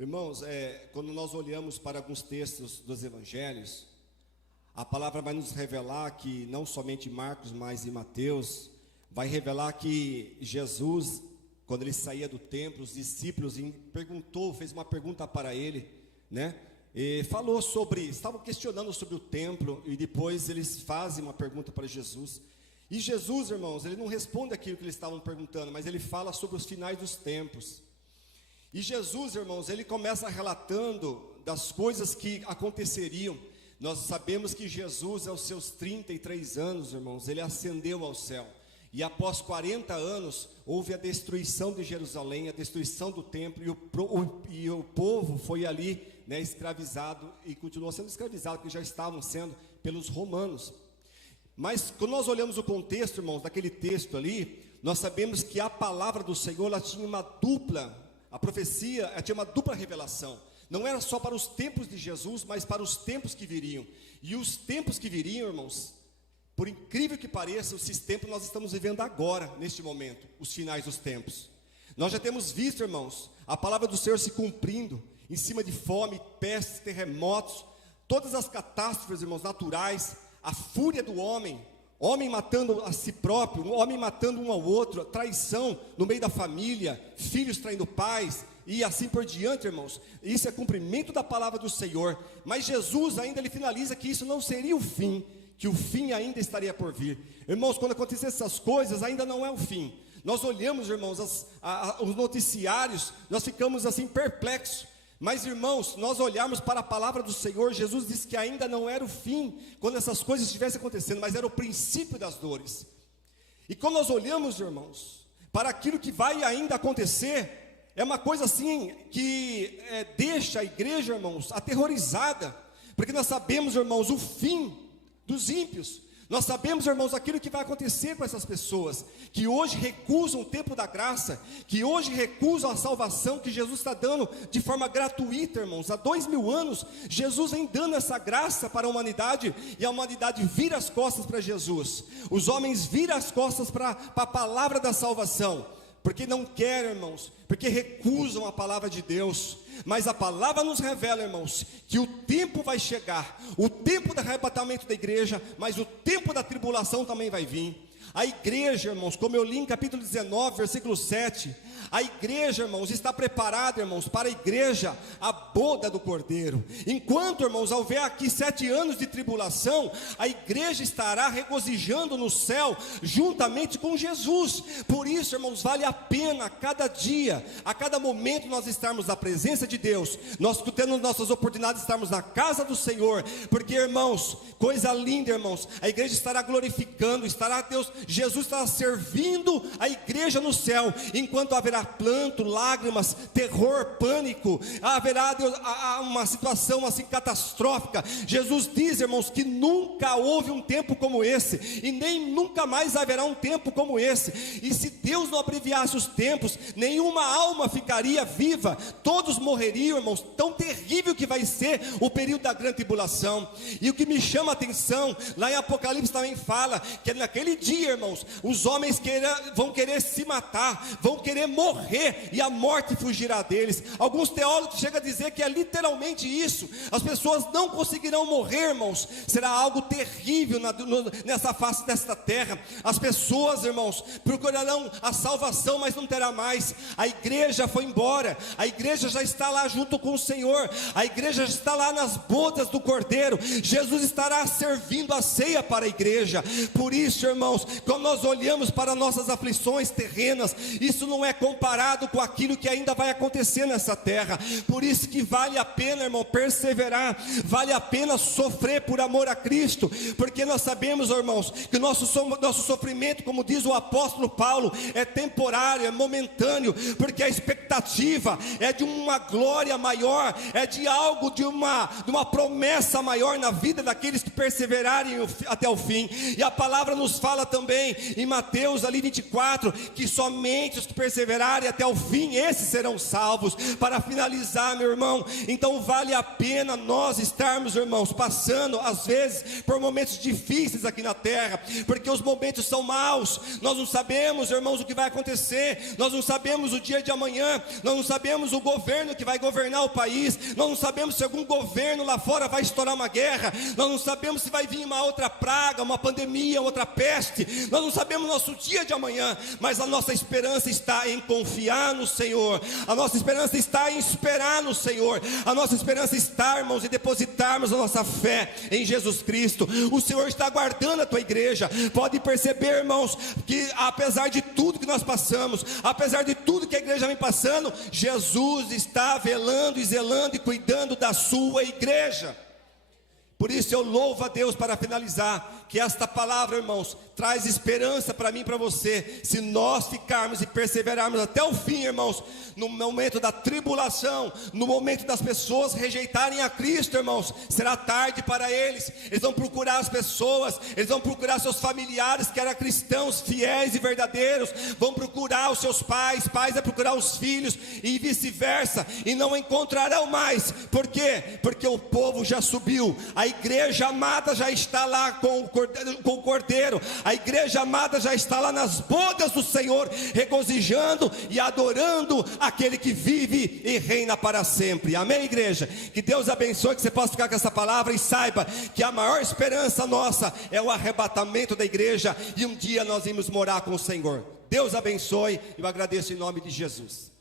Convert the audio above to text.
Irmãos, quando nós olhamos para alguns textos dos evangelhos, a palavra vai nos revelar que não somente Marcos, mas em Mateus, vai revelar que Jesus, quando ele saía do templo, os discípulos fez uma pergunta para ele, né? E falou estavam questionando sobre o templo, e depois eles fazem uma pergunta para Jesus. E Jesus, irmãos, ele não responde aquilo que eles estavam perguntando, mas ele fala sobre os finais dos tempos. E Jesus, irmãos, ele começa relatando das coisas que aconteceriam. Nós sabemos que Jesus, aos seus 33 anos, irmãos, ele ascendeu ao céu. E após 40 anos, houve a destruição de Jerusalém, a destruição do templo, e o povo foi ali, né, escravizado, e continuou sendo escravizado, porque já estavam sendo pelos romanos. Mas quando nós olhamos o contexto, irmãos, daquele texto ali, nós sabemos que a palavra do Senhor, ela tinha uma dupla, a profecia, ela tinha uma dupla revelação. Não era só para os tempos de Jesus, mas para os tempos que viriam. E os tempos que viriam, irmãos, por incrível que pareça, esses tempos nós estamos vivendo agora, neste momento, os finais dos tempos. Nós já temos visto, irmãos, a palavra do Senhor se cumprindo, em cima de fome, pestes, terremotos, todas as catástrofes, irmãos, naturais, a fúria do homem matando a si próprio, um homem matando um ao outro, traição no meio da família, filhos traindo pais, e assim por diante, irmãos. Isso é cumprimento da palavra do Senhor. Mas Jesus ainda ele finaliza que isso não seria o fim, que o fim ainda estaria por vir. Irmãos, quando acontecer essas coisas, ainda não é o fim. Nós olhamos, irmãos, os noticiários, nós ficamos assim perplexos. Mas, irmãos, nós olharmos para a palavra do Senhor, Jesus disse que ainda não era o fim, quando essas coisas estivessem acontecendo, mas era o princípio das dores. E quando nós olhamos, irmãos, para aquilo que vai ainda acontecer, é uma coisa assim, que deixa a igreja, irmãos, aterrorizada, porque nós sabemos, irmãos, o fim dos ímpios. Nós sabemos, irmãos, aquilo que vai acontecer com essas pessoas, que hoje recusam o tempo da graça, que hoje recusam a salvação que Jesus está dando de forma gratuita, irmãos. Há 2000 anos, Jesus vem dando essa graça para a humanidade, e a humanidade vira as costas para Jesus. Os homens viram as costas para a palavra da salvação, porque não querem, irmãos, porque recusam a palavra de Deus. Mas a palavra nos revela, irmãos, que o tempo vai chegar, o tempo do arrebatamento da igreja, mas o tempo da tribulação também vai vir. A igreja, irmãos, como eu li em capítulo 19, versículo 7, a igreja, irmãos, está preparada, irmãos, para a igreja, a boda do Cordeiro. Enquanto, irmãos, houver aqui 7 anos de tribulação, a igreja estará regozijando no céu, juntamente com Jesus. Por isso, irmãos, vale a pena a cada dia, a cada momento nós estarmos na presença de Deus, nós tendo nossas oportunidades de estarmos na casa do Senhor, porque, irmãos, coisa linda, irmãos, a igreja estará glorificando, Jesus estará servindo a igreja no céu, enquanto haverá planto, lágrimas, terror, pânico, haverá uma situação assim catastrófica. Jesus diz, irmãos, que nunca houve um tempo como esse, e nem nunca mais haverá um tempo como esse. E se Deus não abreviasse os tempos, nenhuma alma ficaria viva, todos morreriam, irmãos. Tão terrível que vai ser o período da grande tribulação. E o que me chama a atenção, lá em Apocalipse também fala, que naquele dia, irmãos, os homens vão querer se matar, vão querer morrer, e a morte fugirá deles. Alguns teólogos chegam a dizer que é literalmente isso. As pessoas não conseguirão morrer, irmãos. Será algo terrível nessa face desta terra. As pessoas, irmãos, procurarão a salvação, mas não terá mais. A igreja foi embora, a igreja já está lá junto com o Senhor, a igreja já está lá nas bodas do Cordeiro. Jesus estará servindo a ceia para a igreja. Por isso, irmãos, quando nós olhamos para nossas aflições terrenas, isso não é comparado com aquilo que ainda vai acontecer nessa terra. Por isso que vale a pena, irmão, perseverar, vale a pena sofrer por amor a Cristo, porque nós sabemos, irmãos, que o nosso sofrimento, como diz o apóstolo Paulo, é temporário, é momentâneo, porque a expectativa é de uma glória maior, é de algo, de uma promessa maior na vida daqueles que perseverarem até o fim. E a palavra nos fala também em Mateus ali 24, que somente os que perseverarem perseverarem até o fim, esses serão salvos. Para finalizar, meu irmão, então vale a pena nós estarmos, irmãos, passando às vezes por momentos difíceis aqui na terra, porque os momentos são maus. Nós não sabemos, irmãos, o que vai acontecer, nós não sabemos o dia de amanhã, nós não sabemos o governo que vai governar o país, nós não sabemos se algum governo lá fora vai estourar uma guerra, nós não sabemos se vai vir uma outra praga, uma pandemia, outra peste, nós não sabemos o nosso dia de amanhã, mas a nossa esperança está em confiar no Senhor, a nossa esperança está em esperar no Senhor, a nossa esperança está, irmãos, em depositarmos a nossa fé em Jesus Cristo. O Senhor está aguardando a tua igreja. Pode perceber, irmãos, que apesar de tudo que nós passamos, apesar de tudo que a igreja vem passando, Jesus está velando e zelando e cuidando da sua igreja. Por isso eu louvo a Deus, para finalizar, que esta palavra, irmãos, traz esperança para mim e para você. Se nós ficarmos e perseverarmos até o fim, irmãos, no momento da tribulação, no momento das pessoas rejeitarem a Cristo, irmãos, será tarde para eles. Eles vão procurar as pessoas, eles vão procurar seus familiares que eram cristãos fiéis e verdadeiros, vão procurar os seus pais, pais vão procurar os filhos e vice-versa, e não encontrarão mais. Por quê? Porque o povo já subiu, a igreja amada já está lá com o Cordeiro, a igreja amada já está lá nas bodas do Senhor, regozijando e adorando aquele que vive e reina para sempre. Amém, igreja? Que Deus abençoe, que você possa ficar com essa palavra e saiba que a maior esperança nossa é o arrebatamento da igreja, e um dia nós iremos morar com o Senhor. Deus abençoe, eu agradeço em nome de Jesus.